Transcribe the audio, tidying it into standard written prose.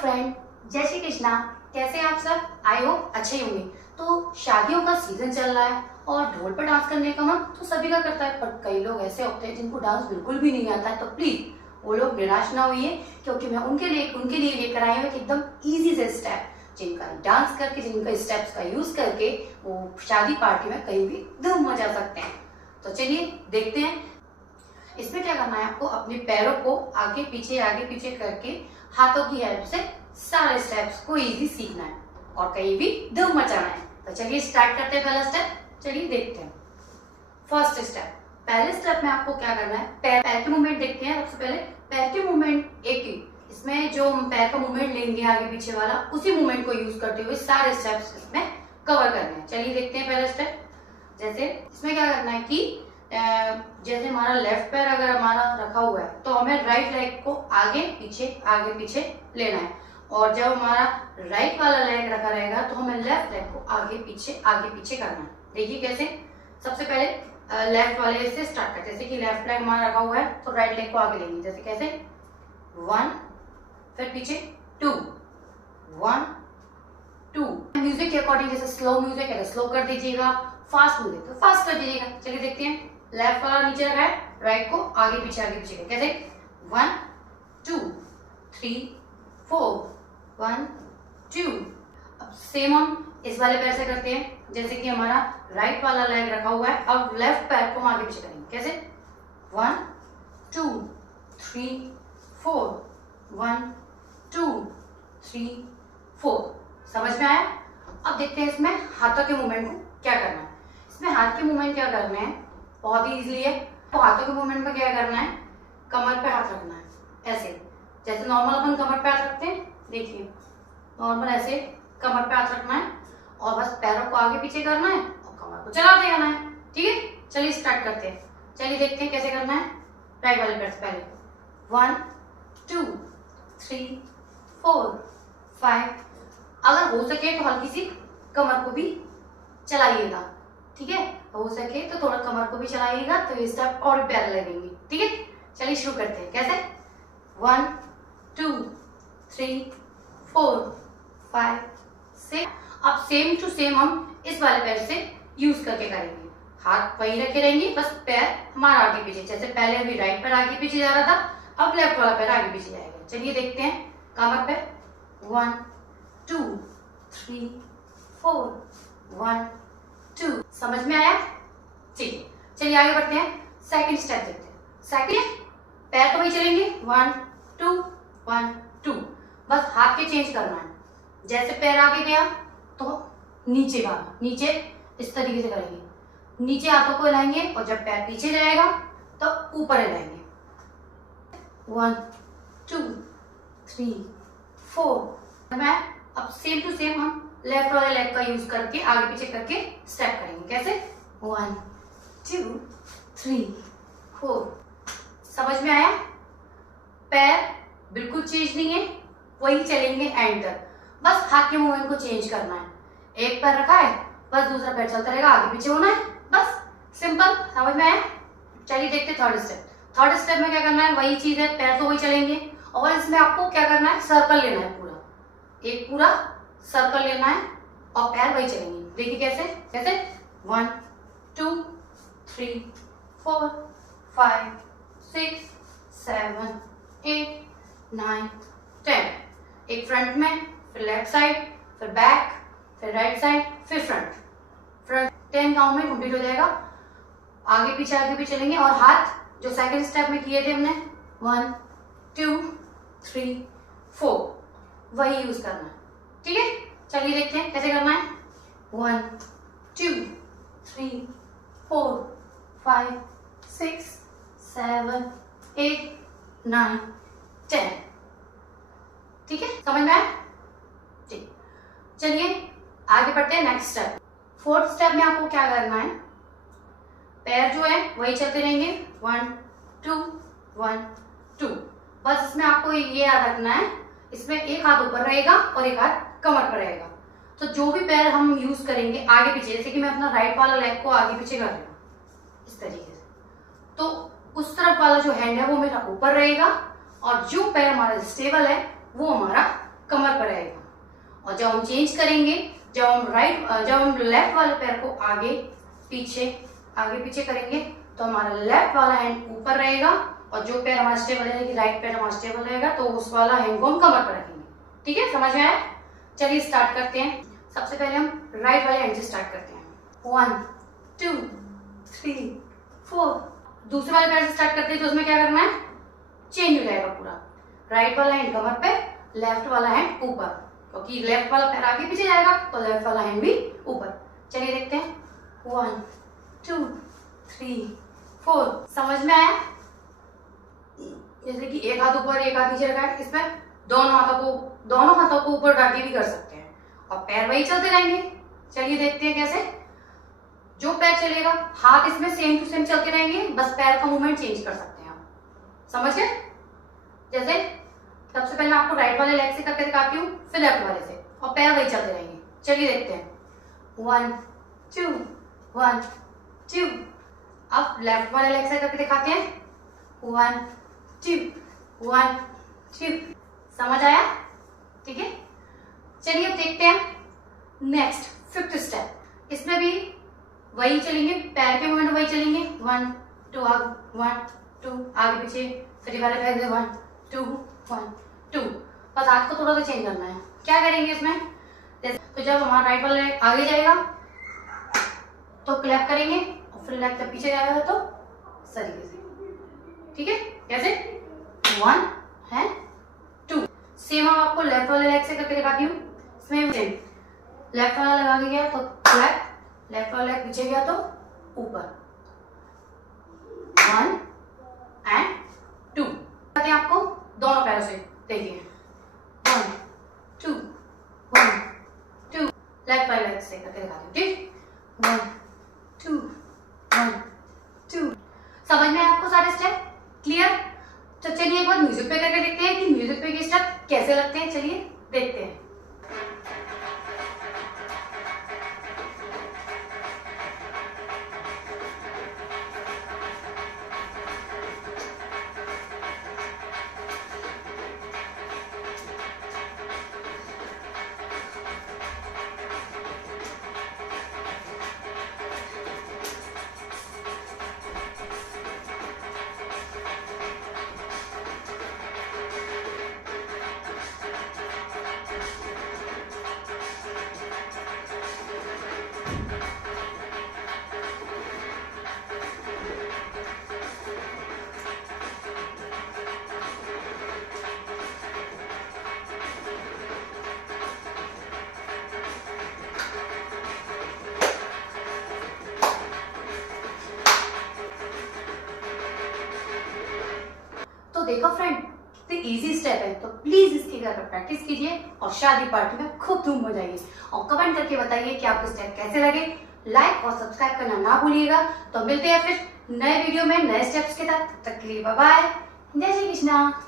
Friend, जय श्री कृष्णा। कैसे हैं आप सब? आई होप अच्छे ही होंगे। तो शादियों का सीजन चल रहा है और ढोल पर डांस करने का मन तो सभी का करता है, पर कई लोग ऐसे होते हैं जिनको डांस बिल्कुल भी नहीं आता है। तो प्लीज वो लोग निराश ना होइए, क्योंकि मैं उनके लिए लेकर आई हूँ एकदम इजी से स्टेप, जिनका डांस करके, जिनका स्टेप्स का यूज करके वो शादी पार्टी में कहीं भी धूम मचा सकते हैं। तो चलिए देखते हैं। इसमें क्या करना है, आपको अपने पैरों को आगे पीछे करके हाथों की हेल्प से सारे स्टेप्स को इजी सीखना है और कहीं भी धूम मचाना है। तो चलिए स्टार्ट करते हैं पहला स्टेप। चलिए देखते हैं फर्स्ट स्टेप। पहले स्टेप में आपको क्या करना है, पैर के मूवमेंट देखते हैं। सबसे पहले पैर के मूवमेंट एक ही, इसमें जो पैर का मूवमेंट लेंगे आगे पीछे वाला, उसी मूवमेंट को यूज करते हुए सारे स्टेप्स इसमें कवर करने हैं। चलिए देखते हैं पहला स्टेप। जैसे इसमें क्या करना है कि जैसे हमारा लेफ्ट पैर अगर हमारा रखा हुआ है तो हमें राइट लेग को आगे पीछे लेना है, और जब हमारा राइट वाला लेग रखा रहेगा तो हमें लेफ्ट लेग को आगे पीछे करना है। देखिए कैसे। सबसे पहले लेफ्ट वाले से स्टार्ट करते हैं। जैसे कि लेफ्ट लेग हमारा रखा हुआ है तो राइट लेग को आगे लेंगे। जैसे कैसे 1, फिर पीछे 2, 1 2। म्यूजिक के अकॉर्डिंग, जैसे स्लो म्यूजिक है तो स्लो कर दीजिएगा, फास्ट म्यूजिक तो फास्ट कर दीजिएगा। चलिए देखते हैं। लेफ्ट वाला नीचे रखा है, राइट को आगे पीछे कैसे 1 2 3 4 1 2। अब सेम हम इस वाले पैर से करते हैं। जैसे कि हमारा राइट वाला लेग रखा हुआ है, अब लेफ्ट पैर को हम आगे पीछे करेंगे। कैसे 1 2 3 4 1 2 3 4। समझ में आया? अब देखते हैं इसमें हाथों के मूवमेंट को क्या करना है। इसमें हाथ के मूवमेंट क्या करना है, बहुत ही इजीली है। तो हाथों के मूवमेंट में क्या करना है, कमर पे हाथ रखना है ऐसे। जैसे नॉर्मल अपन कमर पे हाथ रखते हैं, देखिए नॉर्मल ऐसे कमर पे हाथ रखना है और बस पैरों को आगे पीछे करना है और कमर को चलाते जाना है। ठीक है, चलिए स्टार्ट करते हैं। चलिए देखते हैं कैसे करना है। राइट वाले पैर से पहले 1 2 3 4 5। अगर हो सके तो हल्की सी कमर को भी चलाइएगा। ठीक है, हो सके तो थोड़ा कमर को भी चलाइएगा तो ये स्टेप और प्यारे लगेंगे। ठीक है, चलिए शुरू करते हैं। कैसे 1 2 3 4 5 6। अब सेम टू सेम हम इस वाले पैर से यूज करके करेंगे। हाथ वही रखे रहेंगे, बस पैर हमारा आगे पीछे। जैसे पहले अभी राइट पैर आगे पीछे जा रहा था, अब लेफ्ट वाला पैर आगे पीछे जाएगा। चलिए देखते हैं। कमर पे 1 2 3 4 1 2। समझ में आया? ठीक है, चलिए आगे बढ़ते हैं। सेकंड स्टेप देखते हैं। सेकंड पैर तो वही चलेंगे 1 2 1 2, बस हाथ के चेंज करना है। जैसे पैर आगे गया तो नीचे भागा, नीचे इस तरीके से करेंगे, नीचे हाथों को हिलाएंगे, और जब पैर पीछे जाएगा तो ऊपर हिलाएंगे। 1 2 3 4। मैं अब सेम टू सेम हम लेफ्ट वाले लेग का यूज करके आगे पीछे करके स्टेप करेंगे। कैसे 1 2 3 4। समझ में आया? पैर बिल्कुल चेंज नहीं है, वही चलेंगे एंड तक, बस हाथ के मूवमेंट को चेंज करना है। एक पैर रखा है, बस दूसरा पैर चलता रहेगा, आगे पीछे होना है, बस सिंपल। समझ में आया? चलिए देखते हैं थर्ड स्टेप। थर्ड स्टेप में क्या करना है, वही चीज है, पैर तो वही चलेंगे, और इसमें आपको क्या करना है, सर्कल लेना है। एक पूरा सर्कल लेना है और पैर वही चलेंगे। देखिए कैसे 1 2 3 4 5 6 7 8 9 10। एक फ्रंट में, फिर लेफ्ट साइड, फिर बैक, फिर राइट साइड, फिर फ्रंट 10 काउंट में कंप्लीट हो जाएगा। आगे पीछे चलेंगे, और हाथ जो सेकंड स्टेप में किए थे हमने 1 2 3 4, वही यूज करना है। ठीक है, चलिए देखते हैं कैसे करना है। 1 2 3 4 5 6 7 8 9 10। ठीक है, समझ में आया? ठीक, चलिए आगे बढ़ते हैं नेक्स्ट स्टेप। फोर्थ स्टेप में आपको क्या करना है, पैर जो है वही चलते रहेंगे 1 2 1 2। बस इसमें आपको ये याद रखना है, इसमें एक हाथ ऊपर रहेगा और एक हाथ कमर पर रहेगा। तो जो भी पैर हम यूज करेंगे आगे पीछे, जैसे कि मैं अपना राइट वाला लेग को आगे पीछे कर रही हूँ इस तरीके से, तो उस तरफ वाला जो हैंड है वो मेरा ऊपर रहेगा और जो पैर हमारा स्टेबल है वो हमारा जब हम चेंज करेंगे, जब हम लेफ्ट वाले पैर को आगे पीछे करेंगे तो हमारा लेफ्ट वाला हैंड ऊपर रहेगा और जो पैर हमारा स्टेबल है, राइट पैर हमारा स्टेबल रहेगा, तो उस वाला हैंड को हम कमर पर रखेंगे। ठीक है, समझ में आया? चलिए स्टार्ट करते हैं। सबसे पहले हम राइट वाले हैंड से स्टार्ट करते हैं। 1 2 3 4। दूसरे वाले पैर से स्टार्ट करते हैं तो उसमें क्या करना है, चेंज हो जाएगा पूरा। राइट वाला हैंड कमर पे, लेफ्ट वाला हैंड ऊपर, क्योंकि लेफ्ट वाला पैर आगे पीछे जाएगा तो लेफ्ट वाला हैंड भी ऊपर। चलिए देखते हैं। 1 2 3 4। समझ में आया? जैसे कि एक हाथ ऊपर एक हाथ नीचे रखा है, इसमें दोनों हाथों को ऊपर उठा के भी कर सकते हैं और पैर वही चलते रहेंगे। चलिए देखते हैं कैसे। जो पैर चलेगा हाथ इसमें सेम टू सेम चलते रहेंगे, बस पैर का मूवमेंट चेंज कर सकते हैं आप। समझ गए? जैसे सबसे पहले मैं आपको राइट वाले लेग से करके दिखाती हूँ, फिर लेफ्ट वाले से, और पैर वही चलते रहेंगे। चलिए देखते हैं। 1 2 1 2। अब लेफ्ट वाले लेग से करके दिखाते हैं। 1 2 1 2। समझ आया? ठीक है, चलिए अब देखते हैं नेक्स्ट 5th स्टेप। इसमें भी वही चलेंगे, पैर के मूवमेंट वही चलेंगे। 1 2 आगे, 1 2 आगे पीछे, फिर वाले पैर से 1 2 1 2। बस हाथ को थोड़ा सा चेंज करना है। क्या करेंगे इसमें, तो जब हमारा राइट वाला लेग आगे जाएगा तो क्लैप करेंगे और फिर लेग जब पीछे जाएगा तो इस तरीके से। ठीक है, कैसे? 1 है 2। सेम अब आपको लेफ्ट वाले लेग से करके दिखाती हूँ। इसमें सेम, लेफ्ट वाला लेग आगे गया तो क्लैप, लेफ्ट वाला लेग पीछे गया तो ऊपर। 1 एंड 2 करते हैं आपको दोनों पैरों से। देखिए 1 2 1 2। लेफ्ट वाले लेग से करके दिखाती हूँ। ठीक, 1 2 1 2। समझ में आपको सारे स्टेप क्लियर? तो चलिए एक बार म्यूजिक पे करके देखते हैं कि म्यूजिक पे ये स्टेप कैसे लगते हैं। चलिए देखते हैं। तो देखो फ्रेंड, कितने इजी स्टेप है, तो प्लीज इसकी घर पर प्रैक्टिस कीजिए और शादी पार्टी में खूब धूम हो जाइए। और कमेंट करके बताइए कि आपको स्टेप कैसे लगे। लाइक और सब्सक्राइब करना ना भूलिएगा। तो मिलते हैं फिर नए वीडियो में नए स्टेप्स के साथ। तब तक के लिए बाय बाय। जय श्री कृष्णा।